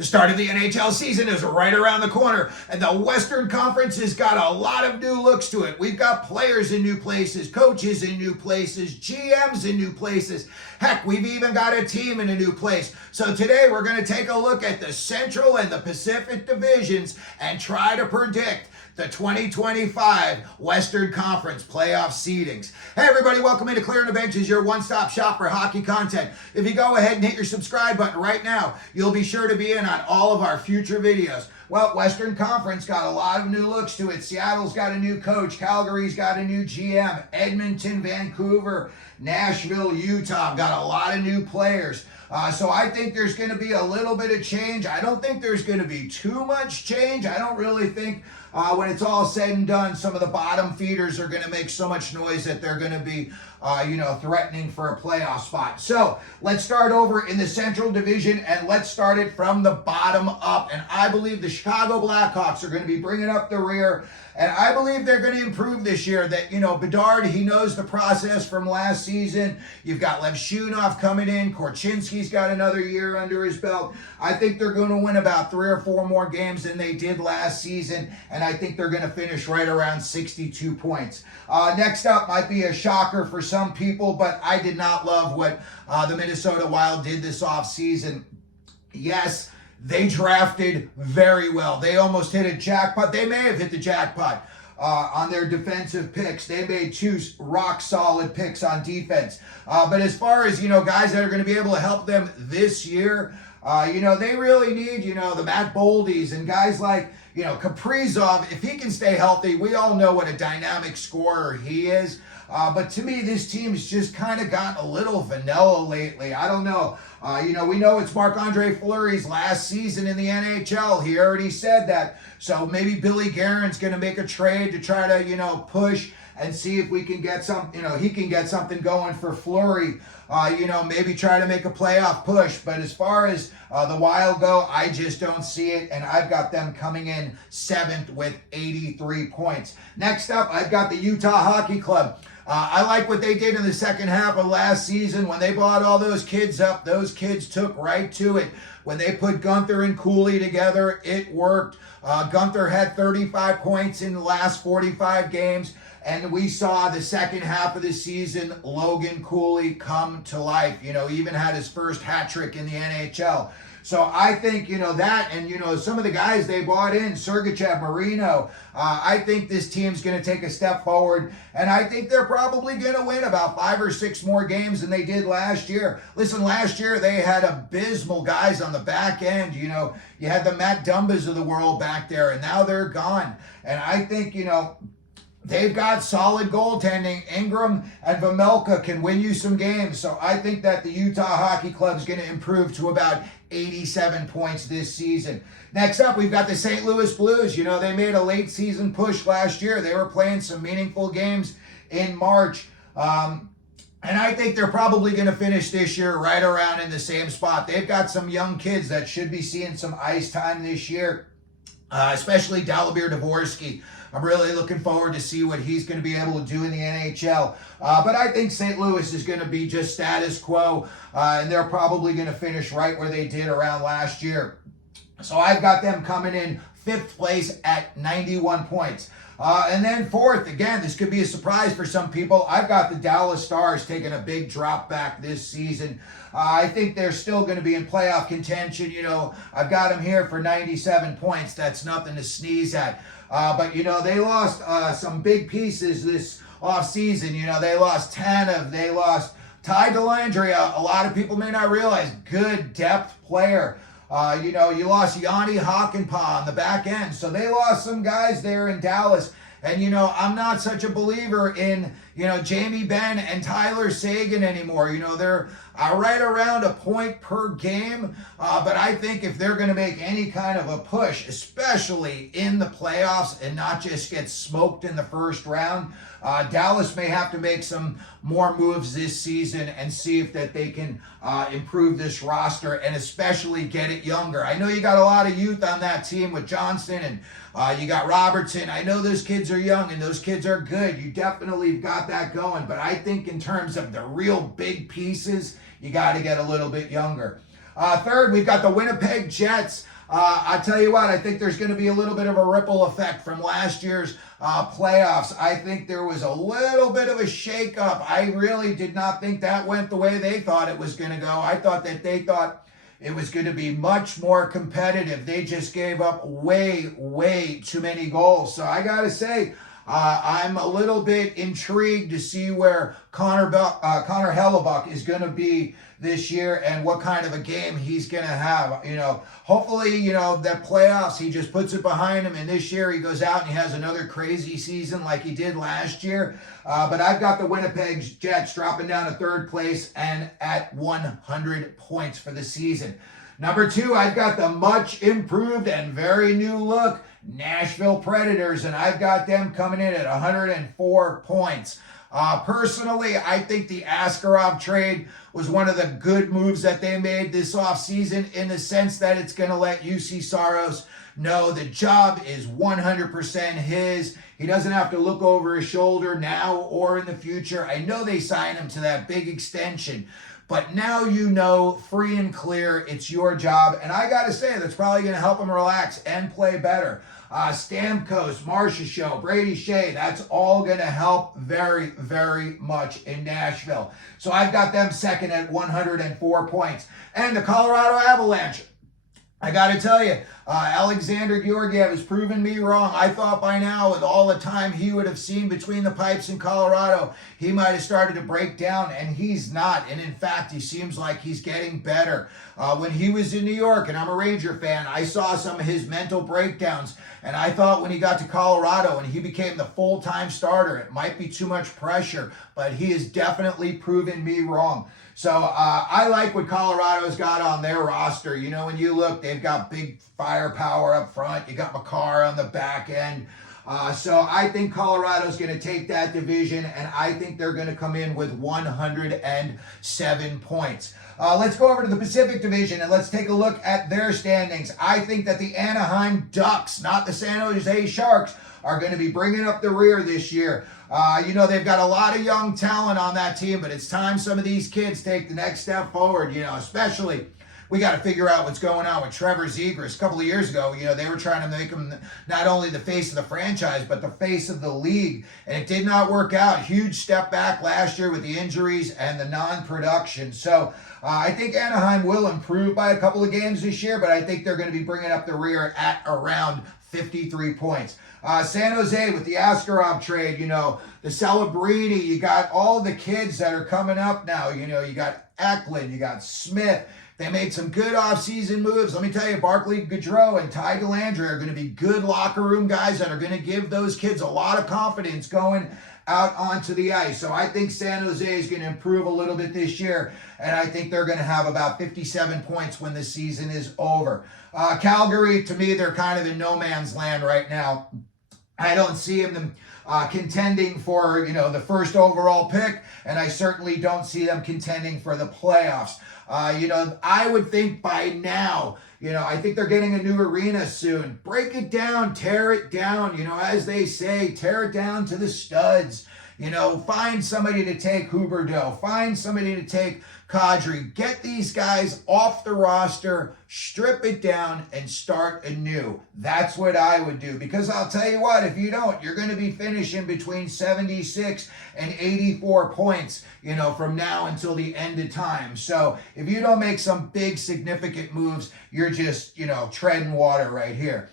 The start of the NHL season is right around the corner, and the Western Conference has got a lot of new looks to it. We've got players in new places, coaches in new places, GMs in new places. Heck, we've even got a team in a new place. So today we're going to take a look at the Central and the Pacific divisions and try to predict the 2025 Western Conference playoff seedings. Hey everybody, welcome into Clearing the Benches, your one-stop shop for hockey content. If you go ahead and hit your subscribe button right now, you'll be sure to be in on all of our future videos. Well, Western Conference got a lot of new looks to it. Seattle's got a new coach. Calgary's got a new GM. Edmonton, Vancouver, Nashville, Utah got a lot of new players. So I think there's going to be a little bit of change. I don't think there's going to be too much change. I don't really think when it's all said and done, some of the bottom feeders are going to make so much noise that they're going to be, threatening for a playoff spot. So let's start over in the Central Division, and let's start it from the bottom up. And I believe the Chicago Blackhawks are going to be bringing up the rear. And I believe they're going to improve this year. That, Bedard, he knows the process from last season. You've got Lev Shunov coming in. Korchinski's got another year under his belt. I think they're going to win about 3 or 4 more games than they did last season. And I think they're going to finish right around 62 points. Next up might be a shocker for some people, but I did not love what the Minnesota Wild did this offseason. Yes, they drafted very well. They almost hit a jackpot. They may have hit the jackpot on their defensive picks. They made 2 rock-solid picks on defense. But as far as, guys that are going to be able to help them this year, they really need, the Matt Boldies and guys like, Kaprizov. If he can stay healthy, we all know what a dynamic scorer he is. But to me, this team's just kind of gotten a little vanilla lately. I don't know. We know it's Marc-Andre Fleury's last season in the NHL. He already said that. So maybe Billy Guerin's going to make a trade to try to, push and see if we can get some, he can get something going for Fleury. Maybe try to make a playoff push. But as far as the Wild go, I just don't see it. And I've got them coming in 7th with 83 points. Next up, I've got the Utah Hockey Club. I like what they did in the second half of last season. When they brought all those kids up, those kids took right to it. When they put Gunther and Cooley together, it worked. Gunther had 35 points in the last 45 games. And we saw the second half of the season, Logan Cooley come to life. He even had his first hat trick in the NHL. So I think, that and, some of the guys they brought in, Sergachev, Marino, I think this team's going to take a step forward. And I think they're probably going to win about 5 or 6 more games than they did last year. Listen, last year they had abysmal guys on the back end. You had the Matt Dumbas of the world back there, and now they're gone. And I think, they've got solid goaltending. Ingram and Vejmelka can win you some games. So I think that the Utah Hockey Club is going to improve to about 87 points this season. Next up, we've got the St. Louis Blues. They made a late season push last year. They were playing some meaningful games in March. And I think they're probably going to finish this year right around in the same spot. They've got some young kids that should be seeing some ice time this year, especially Dalibor Dvorsky. I'm really looking forward to see what he's going to be able to do in the NHL. But I think St. Louis is going to be just status quo, and they're probably going to finish right where they did around last year. So I've got them coming in 5th place at 91 points. And then 4th, again, this could be a surprise for some people. I've got the Dallas Stars taking a big drop back this season. I think they're still going to be in playoff contention. I've got them here for 97 points. That's nothing to sneeze at. But, they lost some big pieces this offseason. They lost Tanev. They lost Ty Dellandrea. A lot of people may not realize, good depth player. You lost Yanni Hakanpää on the back end. So they lost some guys there in Dallas. And, I'm not such a believer in, Jamie Benn and Tyler Seguin anymore. They're right around a point per game. But I think if they're going to make any kind of a push, especially in the playoffs and not just get smoked in the first round, Dallas may have to make some more moves this season and see if that they can improve this roster and especially get it younger. I know you got a lot of youth on that team with Johnson and you got Robertson. I know those kids are young and those kids are good. You definitely got that going. But I think in terms of the real big pieces, you got to get a little bit younger. Third, we've got the Winnipeg Jets. I tell you what, I think there's going to be a little bit of a ripple effect from last year's playoffs. I think there was a little bit of a shakeup. I really did not think that went the way they thought it was going to go. I thought that they thought it was going to be much more competitive. They just gave up way too many goals. So I got to say, I'm a little bit intrigued to see where Connor Hellebuck is going to be this year and what kind of a game he's going to have. Hopefully, that playoffs, he just puts it behind him, and this year he goes out and he has another crazy season like he did last year. But I've got the Winnipeg Jets dropping down to third place and at 100 points for the season. Number 2, I've got the much improved and very new look Nashville Predators, and I've got them coming in at 104 points. Personally, I think the Askarov trade was one of the good moves that they made this offseason, in the sense that it's going to let UC Saros know the job is 100% his. He doesn't have to look over his shoulder now or in the future. I know they signed him to that big extension, but now free and clear, it's your job. And I got to say, that's probably going to help him relax and play better. Stamkos, Marcia Show, Brady Shea, that's all going to help very much in Nashville. So I've got them second at 104 points. And the Colorado Avalanche, I got to tell you, Alexander Georgiev has proven me wrong. I thought by now, with all the time he would have seen between the pipes in Colorado, he might have started to break down, and he's not. And in fact, he seems like he's getting better. When he was in New York, and I'm a Ranger fan, I saw some of his mental breakdowns, and I thought when he got to Colorado and he became the full-time starter, it might be too much pressure, but he has definitely proven me wrong. So I like what Colorado's got on their roster. When you look, they've got big firepower up front. You got Makar on the back end. So I think Colorado's going to take that division, and I think they're going to come in with 107 points. Let's go over to the Pacific Division, and let's take a look at their standings. I think that the Anaheim Ducks, not the San Jose Sharks, are going to be bringing up the rear this year. They've got a lot of young talent on that team, but it's time some of these kids take the next step forward, especially we got to figure out what's going on with Trevor Zegras. A couple of years ago, they were trying to make him not only the face of the franchise, but the face of the league, and it did not work out. Huge step back last year with the injuries and the non-production. So I think Anaheim will improve by a couple of games this year, but I think they're going to be bringing up the rear at around 53 points. San Jose with the Askarov trade, the Celebrini, you got all the kids that are coming up now. You got Eklund, you got Smith. They made some good offseason moves. Let me tell you, Barclay Goodrow and Ty Dellandre are going to be good locker room guys that are going to give those kids a lot of confidence going out onto the ice. So I think San Jose is going to improve a little bit this year, and I think they're going to have about 57 points when the season is over. Calgary, to me, they're kind of in no man's land right now. I don't see them contending for, the first overall pick, and I certainly don't see them contending for the playoffs. I would think by now, I think they're getting a new arena soon. Break it down, tear it down, as they say, tear it down to the studs. Find somebody to take Huberdeau, find somebody to take Kadri. Get these guys off the roster, strip it down, and start anew. That's what I would do, because I'll tell you what, if you don't, you're going to be finishing between 76 and 84 points, from now until the end of time. So if you don't make some big significant moves, you're just, treading water right here.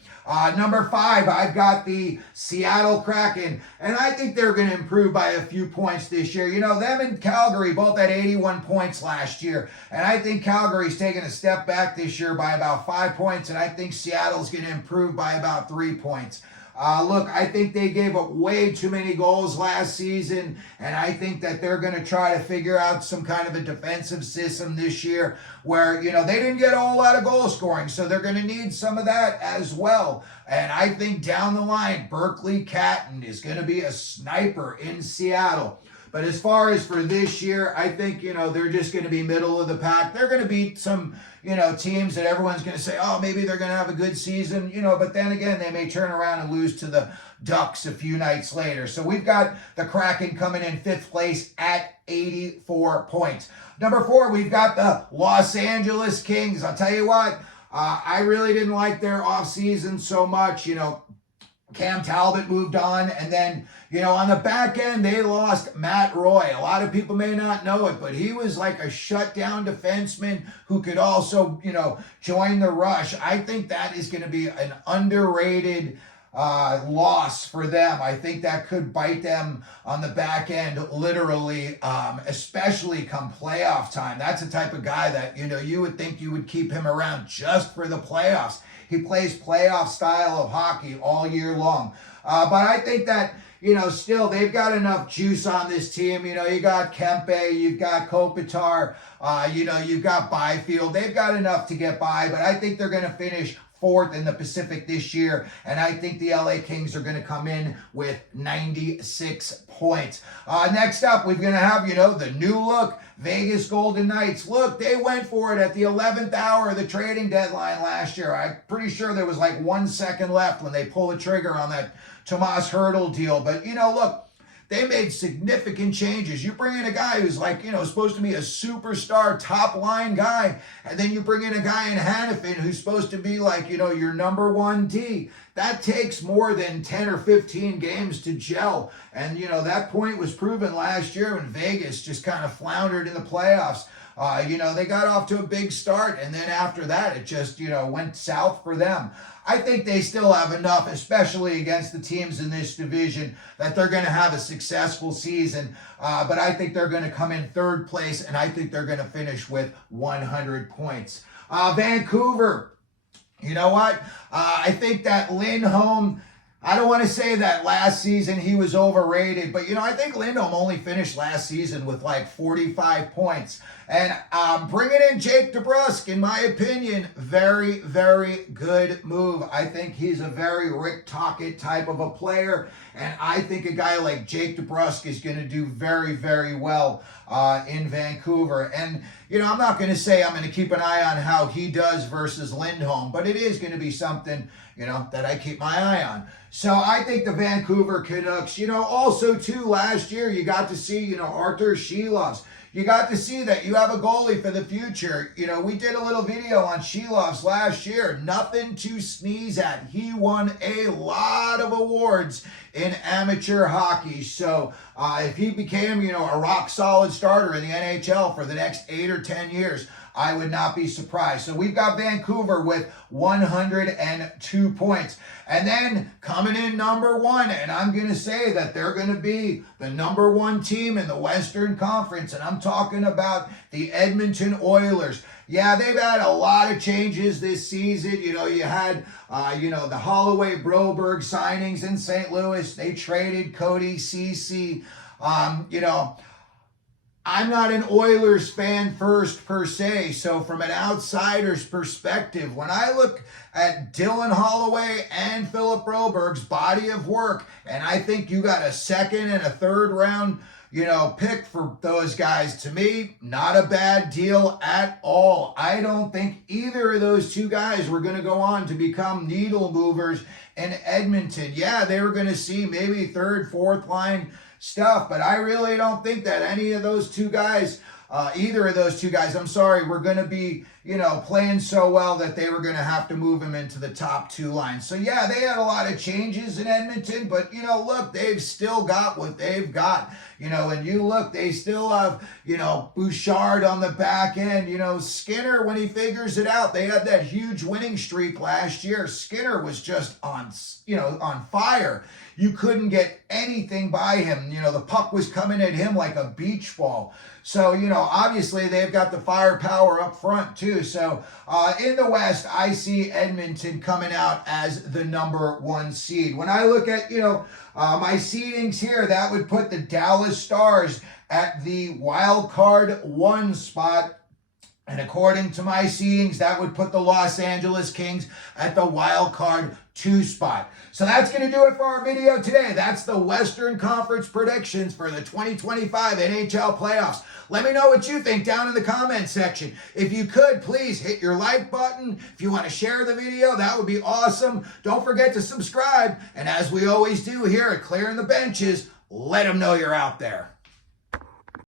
Number 5, I've got the Seattle Kraken, and I think they're going to improve by a few points this year. Them and Calgary both had 81 points last year, and I think Calgary's taking a step back this year by about 5 points, and I think Seattle's going to improve by about 3 points. Look, I think they gave up way too many goals last season, and I think that they're going to try to figure out some kind of a defensive system this year where, they didn't get a whole lot of goal scoring, so they're going to need some of that as well. And I think down the line, Berkeley Catton is going to be a sniper in Seattle. But as far as for this year, I think, they're just going to be middle of the pack. They're going to beat some, teams that everyone's going to say, oh, maybe they're going to have a good season, but then again, they may turn around and lose to the Ducks a few nights later. So we've got the Kraken coming in 5th place at 84 points. Number 4, we've got the Los Angeles Kings. I'll tell you what, I really didn't like their offseason so much. Cam Talbot moved on, and then, on the back end, they lost Matt Roy. A lot of people may not know it, but he was like a shutdown defenseman who could also, join the rush. I think that is going to be an underrated loss for them. I think that could bite them on the back end, literally, especially come playoff time. That's the type of guy that, you would think you would keep him around just for the playoffs. He plays playoff style of hockey all year long. But I think that, still they've got enough juice on this team. You got Kempe, you've got Kopitar, you've got Byfield. They've got enough to get by, but I think they're going to finish 4th in the Pacific this year, and I think the LA Kings are going to come in with 96 points. Next up, we're going to have, the new look Vegas Golden Knights. Look, they went for it at the 11th hour of the trading deadline last year. I'm pretty sure there was like 1 second left when they pulled the trigger on that Tomas Hertl deal, but, look, they made significant changes. You bring in a guy who's like, supposed to be a superstar top line guy, and then you bring in a guy in Hannafin who's supposed to be like, your number 1 D. That takes more than 10 or 15 games to gel. And, that point was proven last year when Vegas just kind of floundered in the playoffs. They got off to a big start, and then after that, it just, went south for them. I think they still have enough, especially against the teams in this division, that they're going to have a successful season. But I think they're going to come in 3rd place, and I think they're going to finish with 100 points. Vancouver, you know what? I think that Lindholm, I don't want to say that last season he was overrated, but, I think Lindholm only finished last season with like 45 points. And bringing in Jake DeBrusk, in my opinion, very, very good move. I think he's a very Rick Tocchet type of a player, and I think a guy like Jake DeBrusk is going to do very, very well in Vancouver. And, I'm not going to say I'm going to keep an eye on how he does versus Lindholm, but it is going to be something, that I keep my eye on. So I think the Vancouver Canucks, also too, last year you got to see, Arthur Shelovs. You got to see that you have a goalie for the future. We did a little video on Shelovs last year. Nothing to sneeze at. He won a lot of awards in amateur hockey. So if he became, a rock-solid starter in the NHL for the next 8 or 10 years, I would not be surprised. So we've got Vancouver with 102 points. And then coming in number 1, and I'm going to say that they're going to be the number 1 team in the Western Conference, and I'm talking about the Edmonton Oilers. Yeah, they've had a lot of changes this season. You had, the Holloway Broberg signings in St. Louis. They traded Cody Ceci. I'm not an Oilers fan first per se, so from an outsider's perspective, when I look at Dylan Holloway and Philip Broberg's body of work, and I think you got a 2nd and a 3rd round, pick for those guys, to me, not a bad deal at all. I don't think either of those 2 guys were going to go on to become needle movers in Edmonton. Yeah, they were going to see maybe 3rd, 4th line stuff, but I really don't think that any of those 2 guys, either of those 2 guys, were going to be, playing so well that they were going to have to move him into the top 2 lines. So yeah, they had a lot of changes in Edmonton, but look, they've still got what they've got, and you look, they still have, Bouchard on the back end, Skinner, when he figures it out, they had that huge winning streak last year. Skinner was just on fire. You couldn't get anything by him. The puck was coming at him like a beach ball. So, obviously they've got the firepower up front too. So, in the West, I see Edmonton coming out as the number 1 seed. When I look at, my seedings here, that would put the Dallas Stars at the wild card 1 spot. And according to my seedings, that would put the Los Angeles Kings at the wild card 2 spot. So that's going to do it for our video today. That's the Western Conference predictions for the 2025 NHL playoffs. Let me know what you think down in the comment section. If you could, please hit your like button. If you want to share the video, that would be awesome. Don't forget to subscribe. And as we always do here at Clearing the Benches, let them know you're out there.